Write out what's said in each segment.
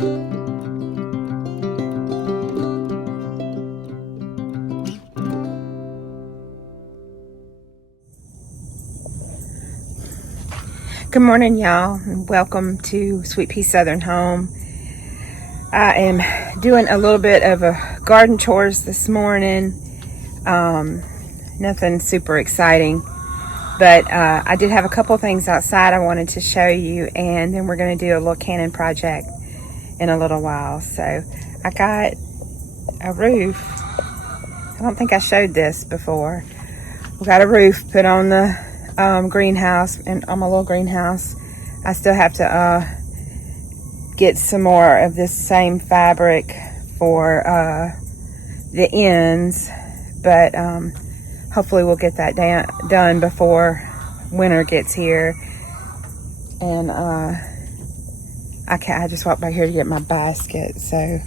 Good morning, y'all, and welcome to Sweet Pea Southern Home. I am doing a little bit of a garden chores this morning. Nothing super exciting, but I did have a couple things outside I wanted to show you, and then we're going to do a little canning project in a little while. So I got a roof. I don't think I showed this before. We got a roof put on the greenhouse, and on my little greenhouse. I still have to get some more of this same fabric for the ends, but hopefully we'll get that done before winter gets here. And I just walked back here to get my basket, so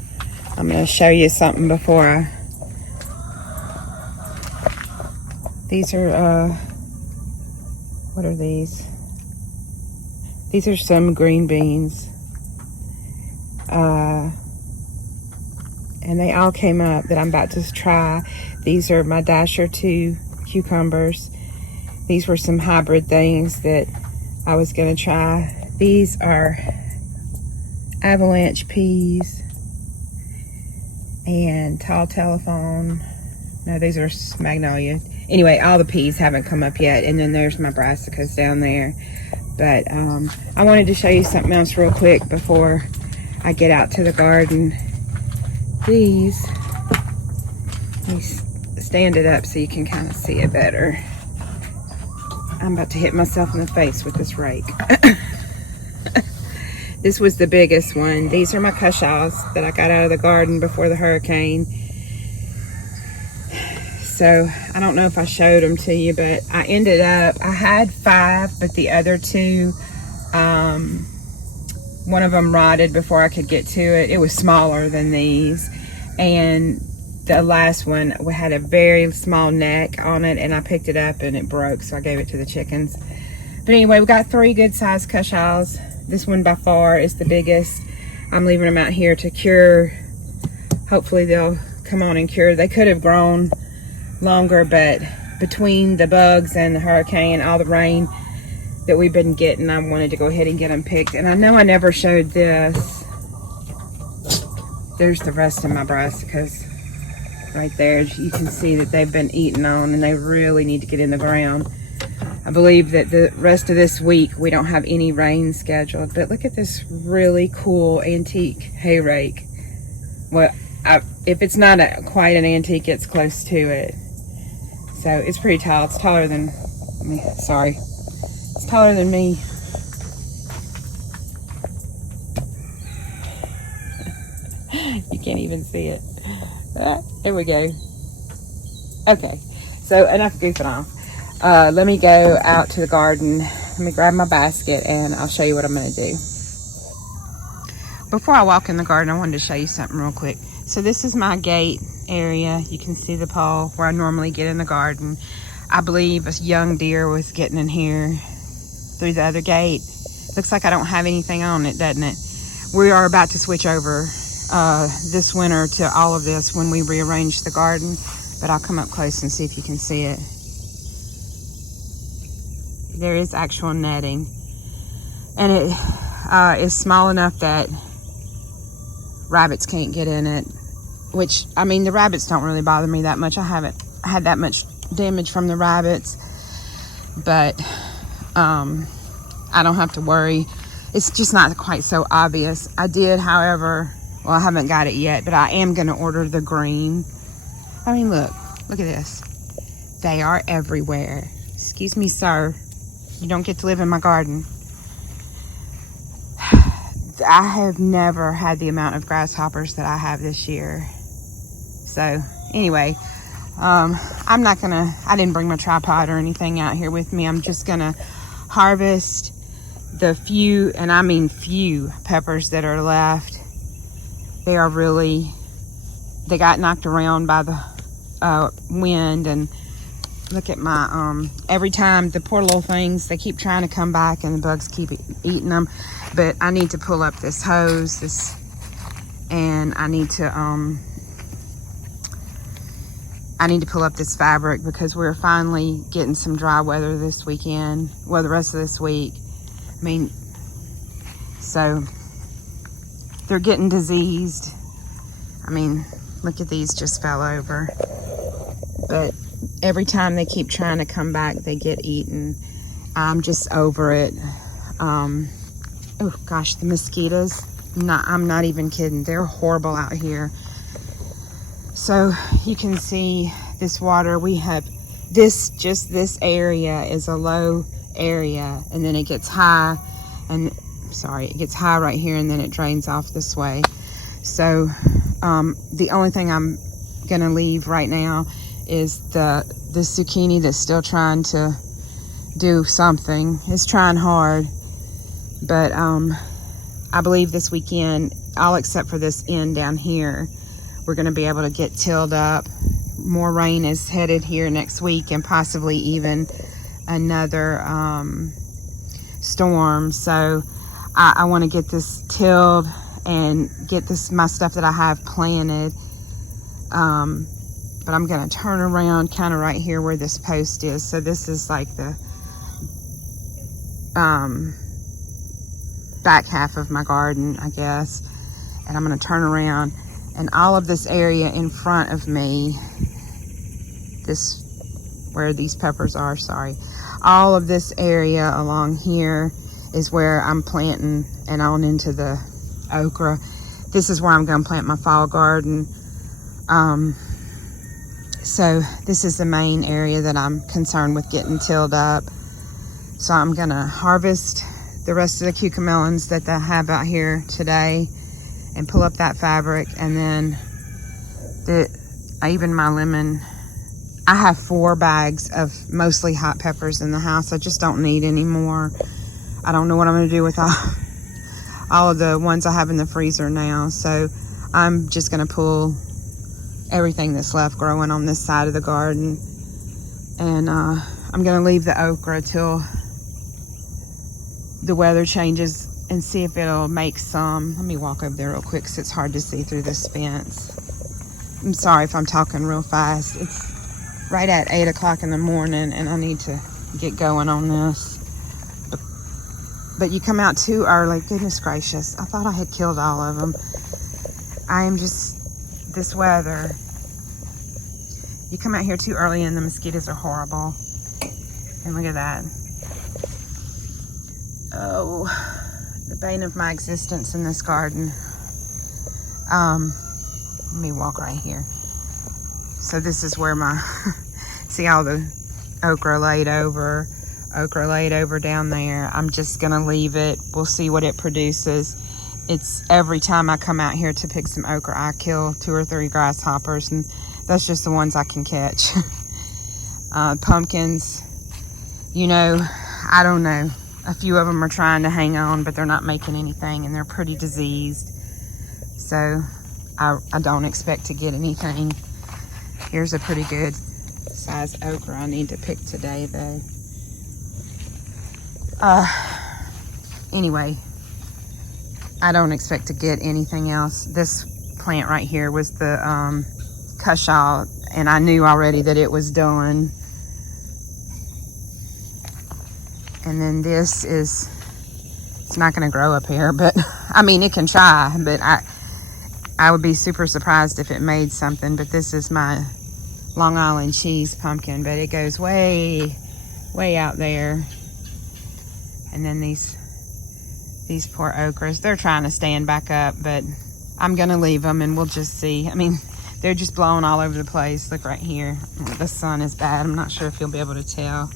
I'm going to show you something before these are what are these? These are some green beans. And they all came up that I'm about to try. These are my Dasher 2 cucumbers. These were some hybrid things that I was going to try. These are avalanche peas and tall telephone. No, these are magnolia. Anyway, all the peas haven't come up yet, and then there's my brassicas down there. But I wanted to show you something else real quick before I get out to the garden. Let me stand it up so you can kind of see it better. I'm about to hit myself in the face with this rake. This was the biggest one. These are my cushaws that I got out of the garden before the hurricane. So I don't know if I showed them to you, but I ended up, I had 5, but the other 2, one of them rotted before I could get to it. It was smaller than these. And the last one had a very small neck on it, and I picked it up and it broke, so I gave it to the chickens. But anyway, we got 3 good sized cushaws. This one by far is the biggest. I'm leaving them out here to cure. Hopefully they'll come on and cure. They could have grown longer, but between the bugs and the hurricane, all the rain that we've been getting, I wanted to go ahead and get them picked. And I know I never showed this. There's the rest of my brassicas right there. You can see that they've been eaten on, and they really need to get in the ground. I believe that the rest of this week we don't have any rain scheduled. But look at this really cool antique hay rake. Well, if it's not quite an antique, it's close to it. So it's pretty tall. It's taller than me. Sorry. It's taller than me. You can't even see it. There we go. Okay. So enough goofing off. Let me go out to the garden. Let me grab my basket and I'll show you what I'm going to do. Before I walk in the garden, I wanted to show you something real quick. So this is my gate area. You can see the pole where I normally get in the garden. I believe a young deer was getting in here through the other gate. Looks like I don't have anything on it, doesn't it? We are about to switch over this winter to all of this when we rearrange the garden, but I'll come up close and see if you can see it. There is actual netting, and it is small enough that rabbits can't get in it, which, I mean, the rabbits don't really bother me that much. I haven't had that much damage from the rabbits, but I don't have to worry. It's just not quite so obvious. I did, however, well, I haven't got it yet, but I am going to order the green. I mean, look at this. They are everywhere. Excuse me, sir. You don't get to live in my garden. I have never had the amount of grasshoppers that I have this year. So anyway, I didn't bring my tripod or anything out here with me. I'm just gonna harvest the few, and I mean few, peppers that are left. They got knocked around by the wind, and look at my, every time the poor little things, they keep trying to come back and the bugs keep eating them. But I need to pull up this hose, this and I need to pull up this fabric because we're finally getting some dry weather this weekend. Well, the rest of this week. I mean, so they're getting diseased. I mean, look at these, just fell over. But every time they keep trying to come back, they get eaten. I'm just over it. Oh gosh, the mosquitoes. I'm not even kidding. They're horrible out here. So you can see this water. We have just this area is a low area, and then it gets high, and it gets high right here, and then it drains off this way. So the only thing I'm gonna leave right now is the zucchini that's still trying to do something. It's trying hard, but I believe this weekend, all except for this end down here, we're going to be able to get tilled up. More rain is headed here next week, and possibly even another storm. So I want to get this tilled and get my stuff that I have planted. But I'm going to turn around kind of right here where this post is. So this is like the back half of my garden, I guess. And I'm going to turn around, and all of this area in front of me, where these peppers are, all of this area along here is where I'm planting, and on into the okra. This is where I'm going to plant my fall garden. So this is the main area that I'm concerned with getting tilled up. So I'm gonna harvest the rest of the cucamelons that I have out here today and pull up that fabric. And then even my lemon, I have 4 bags of mostly hot peppers in the house. I just don't need any more. I don't know what I'm gonna do with all of the ones I have in the freezer now. So I'm just gonna pull everything that's left growing on this side of the garden, and I'm gonna leave the okra till the weather changes and see if it'll make some. Let me walk over there real quick because it's hard to see through this fence. I'm sorry if I'm talking real fast. It's right at 8 o'clock in the morning, and I need to get going on this. But you come out too early. Goodness gracious, I thought I had killed all of them. I am just, this weather, you come out here too early and the mosquitoes are horrible. And look at that. Oh, the bane of my existence in this garden. Let me walk right here. So this is where my, see all the okra laid over down there. I'm just gonna leave it. We'll see what it produces. It's every time I come out here to pick some okra, I kill 2 or 3 grasshoppers, and that's just the ones I can catch. Pumpkins, you know, I don't know. A few of them are trying to hang on, but they're not making anything, and they're pretty diseased. So I don't expect to get anything. Here's a pretty good size okra I need to pick today, though. Anyway, I don't expect to get anything else. This plant right here was the cushaw, and I knew already that it was done. And then this is, it's not going to grow up here, but I mean, it can try, but I would be super surprised if it made something. But this is my Long Island cheese pumpkin, but it goes way out there. And then these poor okras, they're trying to stand back up, but I'm gonna leave them and we'll just see. I mean, they're just blowing all over the place. Look right here. The sun is bad. I'm not sure if you'll be able to tell.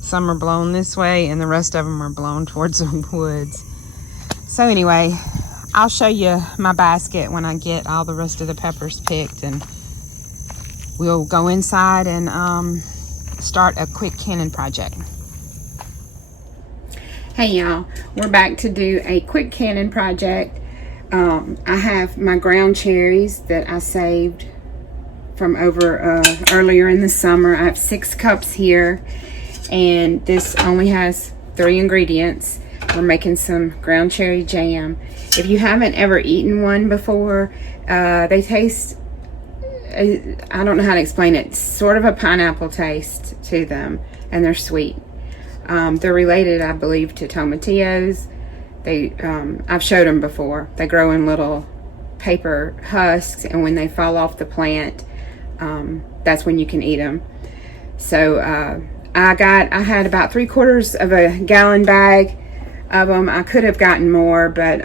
Some are blown this way and the rest of them are blown towards the woods. So anyway, I'll show you my basket when I get all the rest of the peppers picked, and we'll go inside and start a quick canning project. Hey y'all, we're back to do a quick canning project. I have my ground cherries that I saved from over earlier in the summer. I have 6 cups here, and this only has 3 ingredients. we're making some ground cherry jam. If you haven't ever eaten one before, they taste, I don't know how to explain it, sort of a pineapple taste to them, and they're sweet. They're related, I believe, to tomatillos. I've showed them before. They grow in little paper husks, and when they fall off the plant, that's when you can eat them. So I had about 3/4 of a gallon bag of them. I could have gotten more, but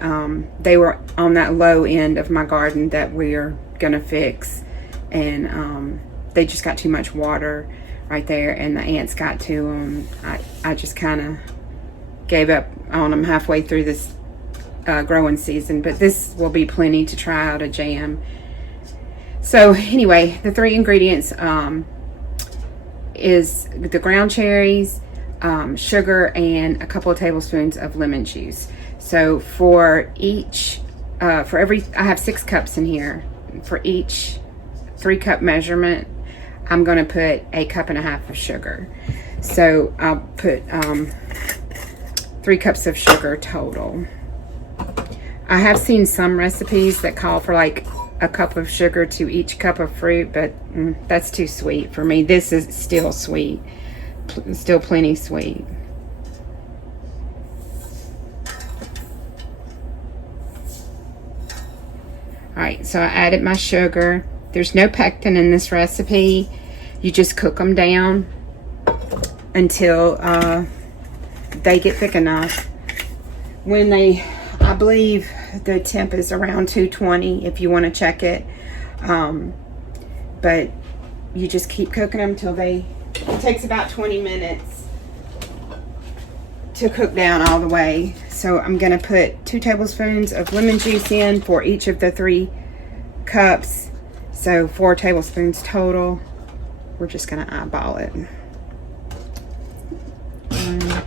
they were on that low end of my garden that we're gonna fix, and they just got too much water right there, and the ants got to them. I just kind of gave up on them halfway through this growing season, but this will be plenty to try out a jam. So anyway, the 3 ingredients is the ground cherries, sugar, and a couple of tablespoons of lemon juice. So for each, I have 6 cups in here. For each 3-cup measurement, I'm going to put 1.5 cups of sugar. So I'll put 3 cups of sugar total. I have seen some recipes that call for like a cup of sugar to each cup of fruit, but that's too sweet for me. This is still sweet, still plenty sweet. Alright, so I added my sugar. There's no pectin in this recipe. You just cook them down until they get thick enough. When I believe the temp is around 220 if you want to check it. But you just keep cooking them till it takes about 20 minutes to cook down all the way. So I'm going to put 2 tablespoons of lemon juice in for each of the 3 cups. So 4 tablespoons total. We're just going to eyeball it. 1,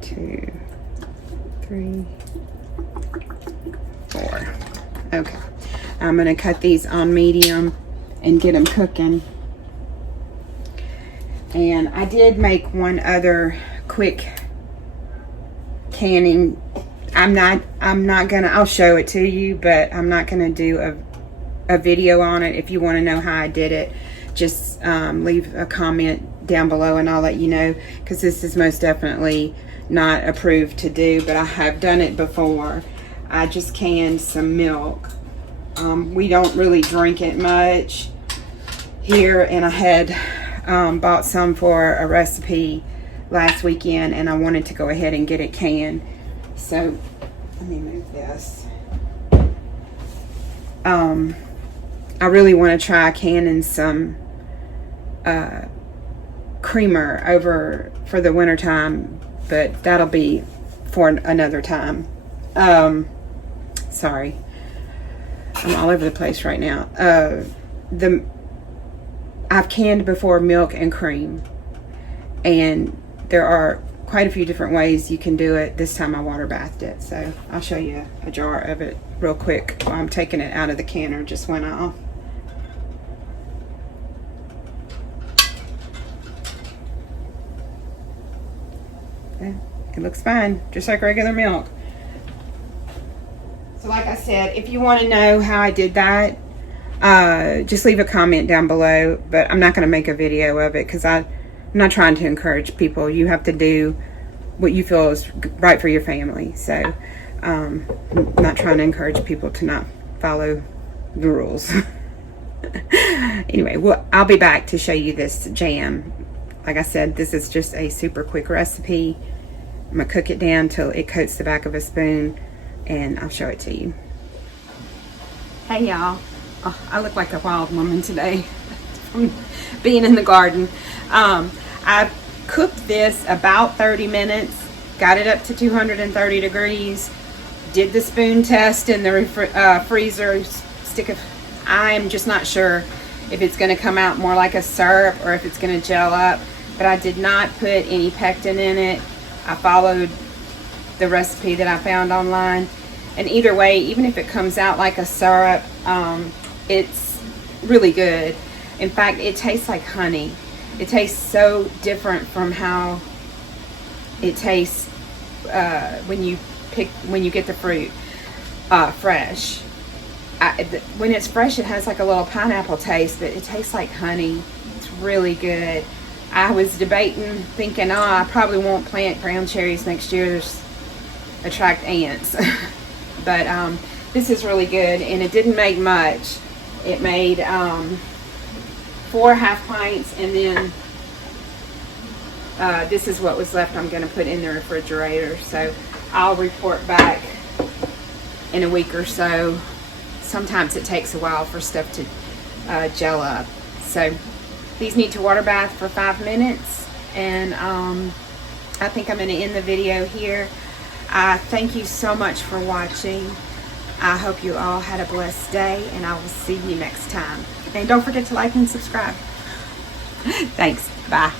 2, 3, 4. Okay. I'm going to cut these on medium and get them cooking. And I did make one other quick canning. I'll show it to you, but I'm not gonna do a video on it. If you want to know how I did it, just leave a comment down below and I'll let you know, because this is most definitely not approved to do, but I have done it before. I just canned some milk. We don't really drink it much here, and I had bought some for a recipe last weekend, and I wanted to go ahead and get it canned. So let me move this. I really want to try canning some creamer over for the winter time, but that'll be for another time. Sorry, I'm all over the place right now. I've canned before milk and cream, and there are quite a few different ways you can do it. This time I water bathed it, so I'll show you a jar of it real quick while I'm taking it out of the canner. Just went off. Okay. It looks fine, just like regular milk. So like I said, if you want to know how I did that, just leave a comment down below, but I'm not going to make a video of it because I'm not trying to encourage people. You have to do what you feel is right for your family. So I'm not trying to encourage people to not follow the rules. Anyway, well, I'll be back to show you this jam. Like I said, this is just a super quick recipe. I'm going to cook it down till it coats the back of a spoon, and I'll show it to you. Hey y'all. Oh, I look like a wild woman today from being in the garden. I've cooked this about 30 minutes, got it up to 230 degrees, did the spoon test in the freezer. I'm just not sure if it's going to come out more like a syrup or if it's going to gel up, but I did not put any pectin in it. I followed the recipe that I found online, and either way, even if it comes out like a syrup, it's really good. In fact, it tastes like honey. It tastes so different from how it tastes when you get the fruit fresh. When it's fresh, it has like a little pineapple taste, but it tastes like honey. It's really good. I was debating, thinking, oh, I probably won't plant ground cherries next year. There's attract ants. But this is really good, and it didn't make much. It made 4 half pints, and then this is what was left. I'm going to put in the refrigerator, so I'll report back in a week or so. Sometimes it takes a while for stuff to gel up. So these need to water bath for 5 minutes, and I think I'm going to end the video here. Thank you so much for watching. I hope you all had a blessed day, and I will see you next time. And don't forget to like and subscribe. Thanks. Bye.